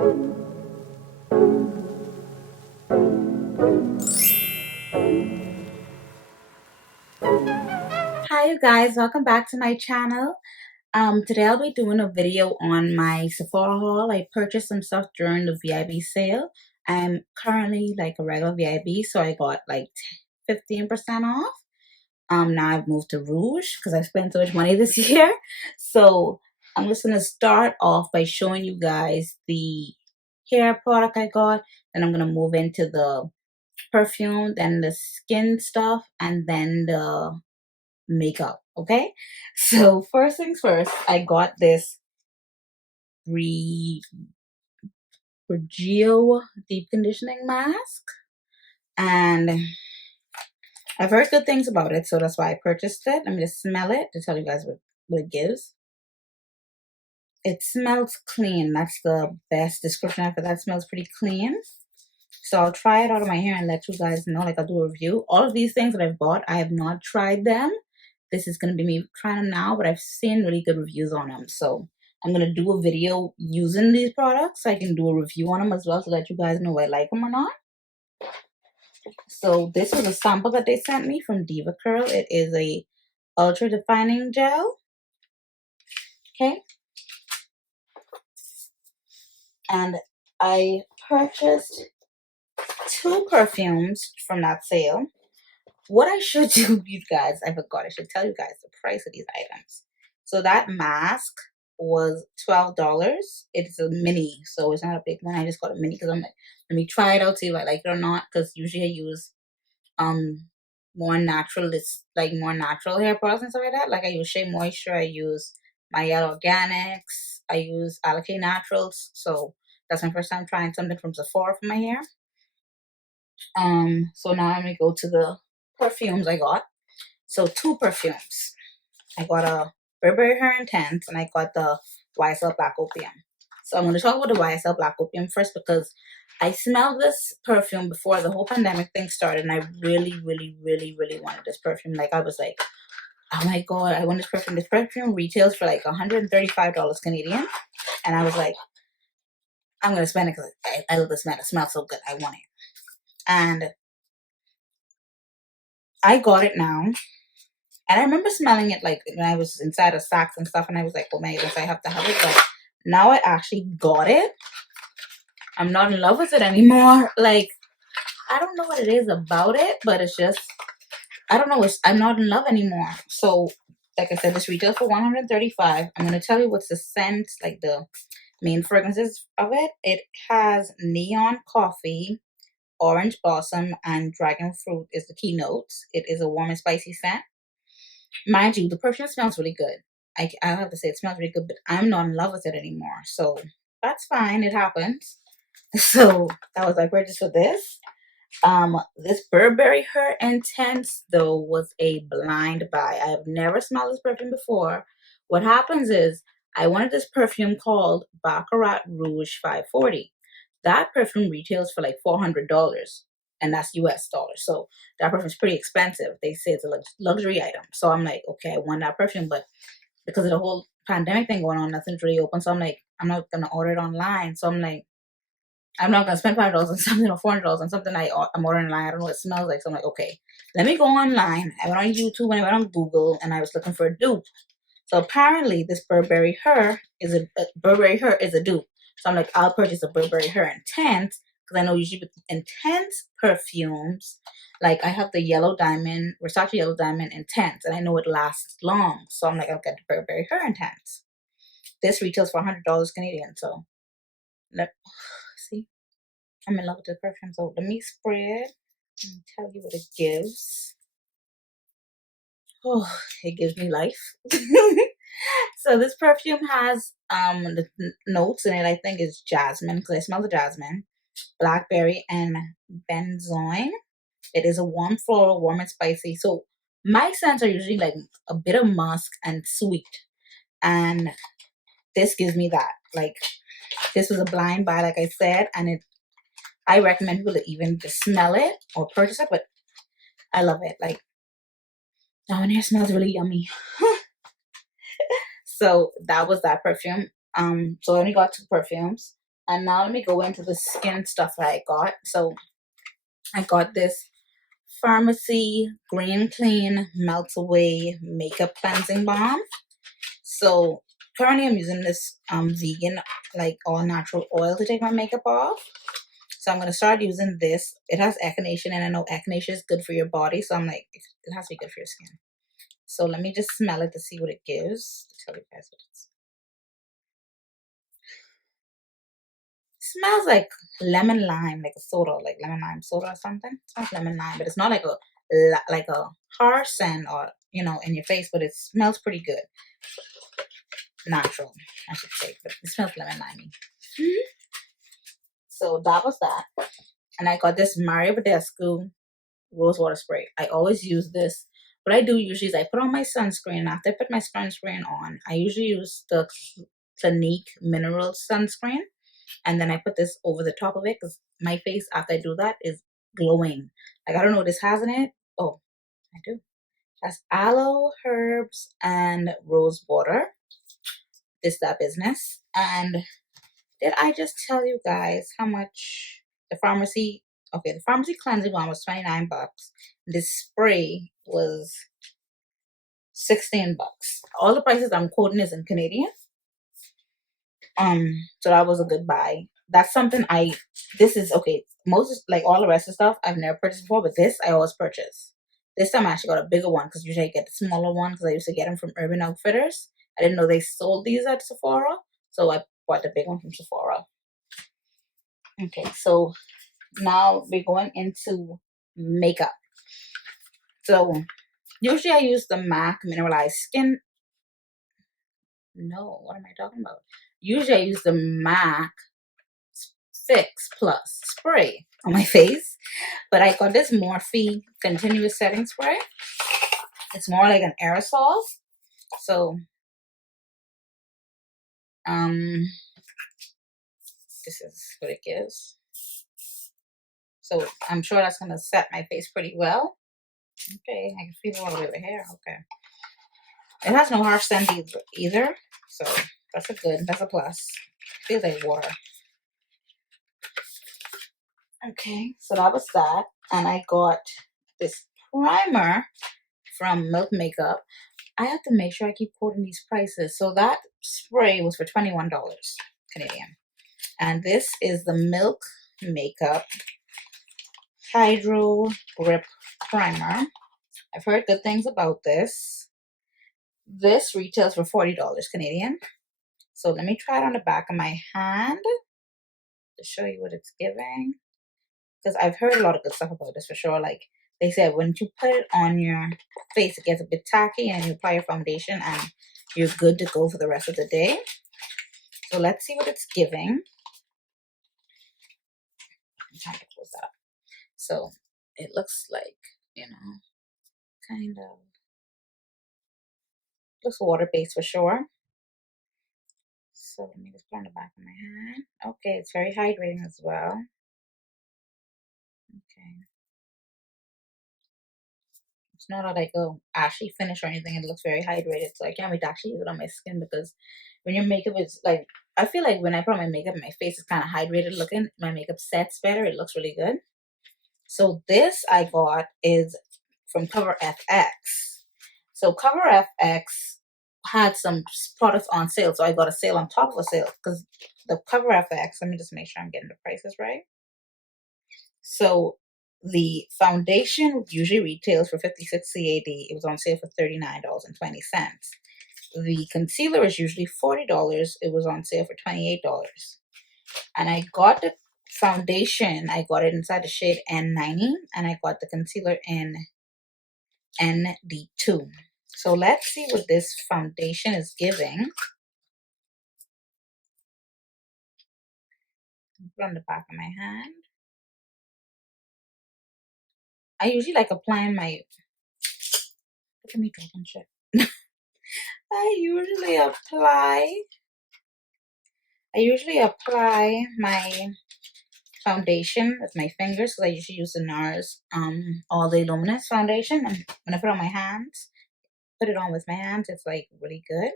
Hi you guys, welcome back to my channel. Today I'll be doing a video on my Sephora haul. I purchased some stuff during the VIB sale. I'm currently like a regular VIB, so I got like 15% off. Now I've moved to Rouge because I've spent so much money this year. So I'm just gonna start off by showing you guys the hair product I got. Then I'm gonna move into the perfume, then the skin stuff, and then the makeup. Okay, so first things first, I got this BRIOGEO deep conditioning mask, and I've heard good things about it, so that's why I purchased it. Let me just smell it to tell you guys what it gives. It smells clean. That's the best description after that. It smells pretty clean. So I'll try it out of my hair and let you guys know, like I'll do a review. All of these things that I've bought, I have not tried them. This is going to be me trying them now, but I've seen really good reviews on them. So I'm going to do a video using these products. I can do a review on them as well to let you guys know if I like them or not. So this was a sample that they sent me from Diva Curl. It is a ultra defining gel. Okay. And I purchased 2 perfumes from that sale. What I should do, you guys, I forgot, I should tell you guys the price of these items. So that mask was $12. It's a mini, so it's not a big one. I just got a mini because I'm like, let me try it out, see if I like it or not. Because usually I use more natural, it's like more natural hair products and stuff like that. Like I use Shea Moisture, I use my Yellow Organics, I use Aloe Naturals. So that's my first time trying something from Sephora for my hair. So now I'm gonna go to the perfumes I got. So 2 perfumes. I got a Burberry Hair Intense and I got the YSL Black Opium. So I'm going to talk about the YSL Black Opium first because I smelled this perfume before the whole pandemic thing started, and I really wanted this perfume. Like I was like, oh my god, I want this perfume. This perfume retails for like $135 Canadian, and I was like, I'm going to spend it because I love the smell. It smells so good. I want it. And I got it now. And I remember smelling it like when I was inside of Saks and stuff, and I was like, oh my goodness, I have to have it. But now I actually got it. I'm not in love with it anymore. Like, I don't know what it is about it, but it's just, I don't know. I'm not in love anymore. So, like I said, this retails for $135. I'm going to tell you what's the scent, like the main fragrances of it. It has neon coffee, orange blossom, and dragon fruit is the keynotes. It is a warm and spicy scent. Mind you, the perfume smells really good. I have to say it smells really good, but I'm not in love with it anymore. So that's fine. It happens. So that was my purchase for this. This Burberry Hair Intense, though, was a blind buy. I have never smelled this perfume before. What happens is I wanted this perfume called Baccarat Rouge 540. That perfume retails for like $400. And that's US dollars. So that perfume is pretty expensive. They say it's a luxury item. So I'm like, okay, I want that perfume. But because of the whole pandemic thing going on, nothing's really open. So I'm like, I'm not going to order it online. So I'm like, I'm not going to spend $5 on something or $400 on something I'm ordering online. I don't know what it smells like. So I'm like, okay, let me go online. I went on YouTube and I went on Google and I was looking for a dupe. So apparently this Burberry Hair is a dupe. So I'm like, I'll purchase a Burberry Hair Intense. Because I know usually with intense perfumes, like I have the Yellow Diamond, Versace Yellow Diamond Intense, and I know it lasts long. So I'm like, I'll get the Burberry Hair Intense. This retails for $100 Canadian. So, see, I'm in love with the perfume. So let me spray it and tell you what it gives. Oh, it gives me life. So this perfume has the notes in it. I think is jasmine because I smell the jasmine. Blackberry and benzoin. It is a warm floral, warm and spicy. So my scents are usually like a bit of musk and sweet, and this gives me that. Like this was a blind buy, like I said, and I recommend people to even just smell it or purchase it. But I love it. Like now, and it smells really yummy. So that was that perfume. So I only got 2 perfumes. And now let me go into the skin stuff that I got. So I got this Pharmacy Green Clean Melt Away Makeup Cleansing Balm. So currently I'm using this vegan, like all natural oil to take my makeup off. So I'm going to start using this. It has echinacea, and I know echinacea is good for your body. So I'm like, it has to be good for your skin. So let me just smell it to see what it gives. To tell you guys what it smells like lemon lime, like a soda, like lemon lime soda or something. It smells lemon lime, but it's not like a harsh scent or, you know, in your face, but it smells pretty good. Natural, I should say, but it smells lemon limey. So that was that. And I got this BADESCU Rosewater spray. I always use this. What I do usually is I put on my sunscreen. After I put my sunscreen on, I usually use the Clinique Mineral Sunscreen. And then I put this over the top of it because my face, after I do that, is glowing. Like, I don't know what this has in it. Oh, I do. It has aloe, herbs, and rose water. This, that business. And did I just tell you guys how much the pharmacy, okay, the pharmacy cleansing one was 29 bucks. This spray was 16 bucks. All the prices I'm quoting is in Canadian. So that was a good buy. That's something this is, okay, most, like all the rest of stuff I've never purchased before, but this I always purchase. This time I actually got a bigger one because usually I get the smaller one because I used to get them from Urban Outfitters. I didn't know they sold these at Sephora, so I bought the big one from Sephora. Okay, so now we're going into makeup. So usually I use the MAC Mineralized Skin. No, what am I talking about? Usually I use the MAC Fix Plus spray on my face, but I got this Morphe Continuous Setting Spray. It's more like an aerosol. So this is what it gives. So I'm sure that's gonna set my face pretty well. Okay, I can feel it all the way over here. Okay. It has no harsh scent either, so that's a plus. It feels like water. Okay, so that was that. And I got this primer from Milk Makeup. I have to make sure I keep quoting these prices. So that spray was for $21 Canadian. And this is the Milk Makeup Hydro Grip Primer. I've heard good things about this. This retails for $40 Canadian. So let me try it on the back of my hand to show you what it's giving. Because I've heard a lot of good stuff about this for sure. Like they said, when you put it on your face, it gets a bit tacky and you apply your foundation and you're good to go for the rest of the day. So let's see what it's giving. I'm trying to close that up. So it looks like, you know, kind of, looks water-based for sure. So let me just put on the back of my hand. Okay, it's very hydrating as well. Okay. It's not that I go ashy finish or anything. It looks very hydrated. So I can't wait to actually use it on my skin because when your makeup is like, I feel like when I put on my makeup, my face is kind of hydrated looking. My makeup sets better. It looks really good. So this I got is from Cover FX. So Cover FX had some products on sale. So I got a sale on top of a sale because the Cover FX, let me just make sure I'm getting the prices right. So the foundation usually retails for $56 CAD. It was on sale for $39.20. The concealer is usually $40. It was on sale for $28. And I got the foundation. I got it inside the shade N90. And I got the concealer in ND2. So let's see what this foundation is giving. Put on the back of my hand. I usually like applying my, look at me dropping shit. I usually apply my foundation with my fingers because I usually use the NARS All Day Luminous foundation. And when I put it on my hands, put it on with my hands, it's like really good.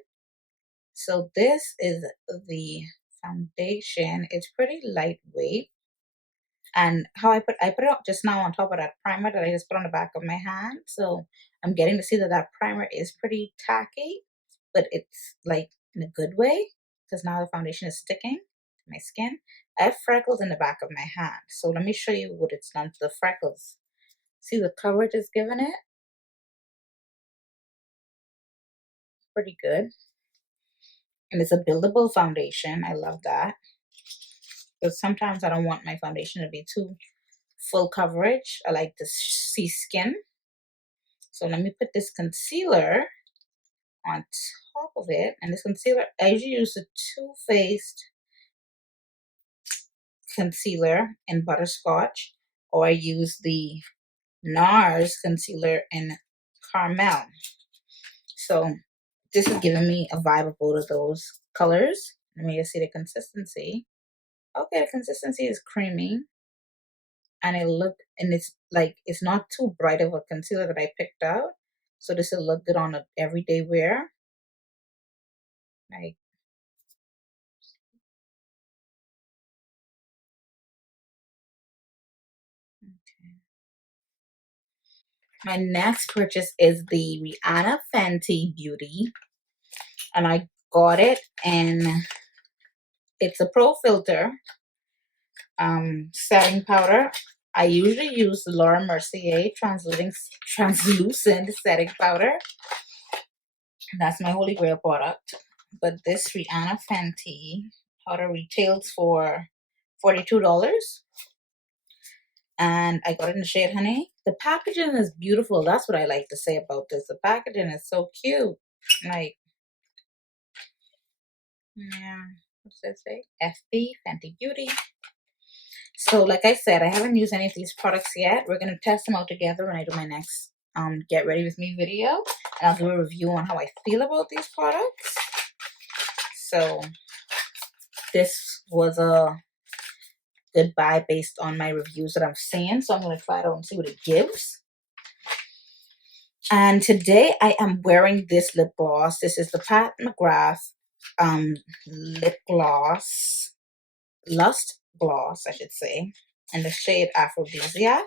So this is the foundation. It's pretty lightweight. And how I put it up just now on top of that primer that I just put on the back of my hand. So I'm getting to see that that primer is pretty tacky, but it's like in a good way because now the foundation is sticking to my skin. I have freckles in the back of my hand. So let me show you what it's done to the freckles. See the coverage it's given it? Pretty good. And it's a buildable foundation. I love that. Because sometimes I don't want my foundation to be too full coverage. I like to see skin. So let me put this concealer on top of it. And this concealer, I usually use the Too Faced concealer in Butterscotch, or I use the NARS concealer in Caramel. So this is giving me a vibe of both of those colors. Let me just see the consistency. Okay, the consistency is creamy. And it's like, it's not too bright of a concealer that I picked out. So this will look good on an everyday wear. Like, okay. My next purchase is the Rihanna Fenty Beauty. And I got it, and it's a Pro Filt'r setting powder. I usually use the Laura Mercier translucent setting powder. That's my holy grail product. But this Rihanna Fenty powder retails for $42. And I got it in the shade Honey. The packaging is beautiful. That's what I like to say about this. The packaging is so cute. Like, yeah, what does it say? FB, Fenty Beauty. So like I said, I haven't used any of these products yet. We're going to test them out together when I do my next Get Ready With Me video. And I'll do a review on how I feel about these products. So this was a good buy based on my reviews that I'm seeing. So I'm going to try it out and see what it gives. And today I am wearing this lip gloss. This is the Pat McGrath lip gloss. Lust gloss, I should say, in the shade Aphrodisiac.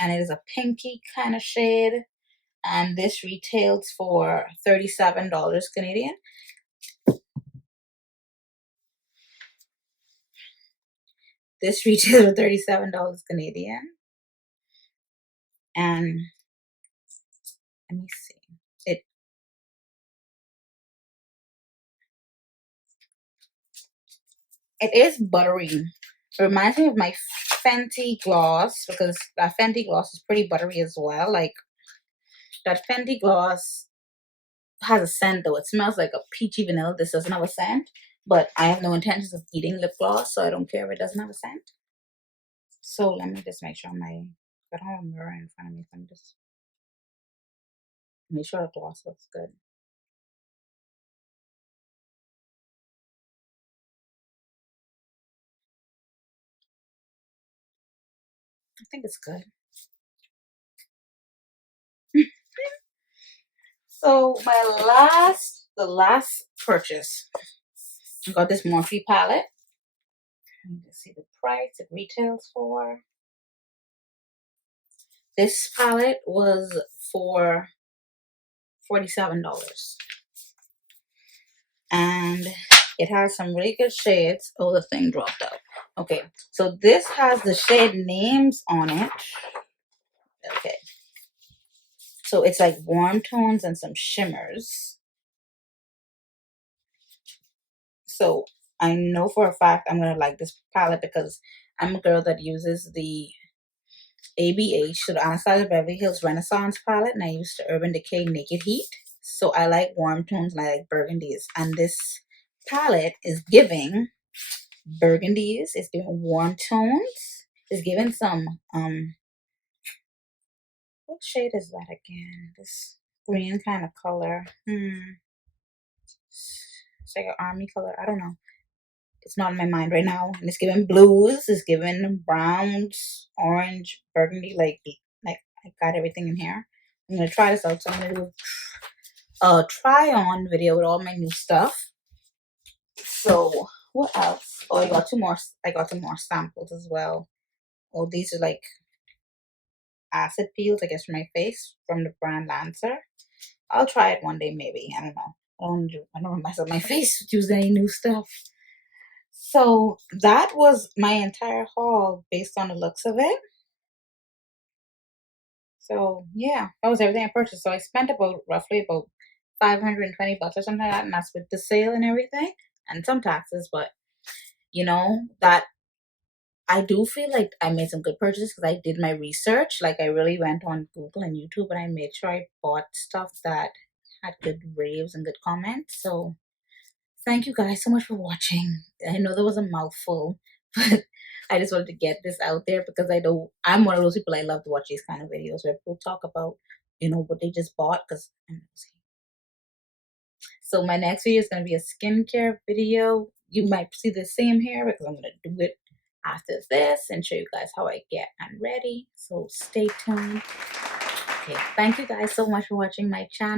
And it is a pinky kind of shade. And this retails for $37 Canadian. This retails for $37 Canadian. And let me see. It is buttery. It reminds me of my Fenty gloss, because that Fenty gloss is pretty buttery as well. Like, that Fenty gloss has a scent though. It smells like a peachy vanilla. This doesn't have a scent, but I have no intentions of eating lip gloss, so I don't care if it doesn't have a scent. So let me just make sure I don't have a mirror in front of me. So I'm just make sure the gloss looks good. I think it's good. So the last purchase, I got this Morphe palette. Let me just see the price it retails for. This palette was for $47. And it has some really good shades. Oh, the thing dropped out. Okay, so this has the shade names on it. Okay. So it's like warm tones and some shimmers. So I know for a fact I'm going to like this palette because I'm a girl that uses the ABH, so the Anastasia Beverly Hills Renaissance palette, and I use the Urban Decay Naked Heat. So I like warm tones and I like burgundies. And this palette is giving burgundies. It's giving warm tones. It's giving some, what shade is that again? This green kind of color. It's like an army color. I don't know. It's not in my mind right now. And it's giving blues. It's giving browns, orange, burgundy. Like I got everything in here. I'm going to try this out. So I'm going to do a try on video with all my new stuff. So what else? Oh, I got two more samples as well. Oh, these are like acid peels, I guess, for my face from the brand Lancer. I'll try it one day, maybe. I don't know. I don't want to mess up my face with using any new stuff. So that was my entire haul based on the looks of it. So yeah, that was everything I purchased. So I spent roughly about $520 or something like that, and that's with the sale and everything, and some taxes. But you know that I do feel like I made some good purchases because I did my research. Like I really went on Google and YouTube, and I made sure I bought stuff that had good reviews and good comments. So thank you guys so much for watching. I know there was a mouthful, but I just wanted to get this out there because I know I'm one of those people. I love to watch these kind of videos where people talk about, you know, what they just bought. Because so my next video is going to be a skincare video. You might see the same here because I'm going to do it after this and show you guys how I get ready. So stay tuned. Okay, thank you guys so much for watching my channel.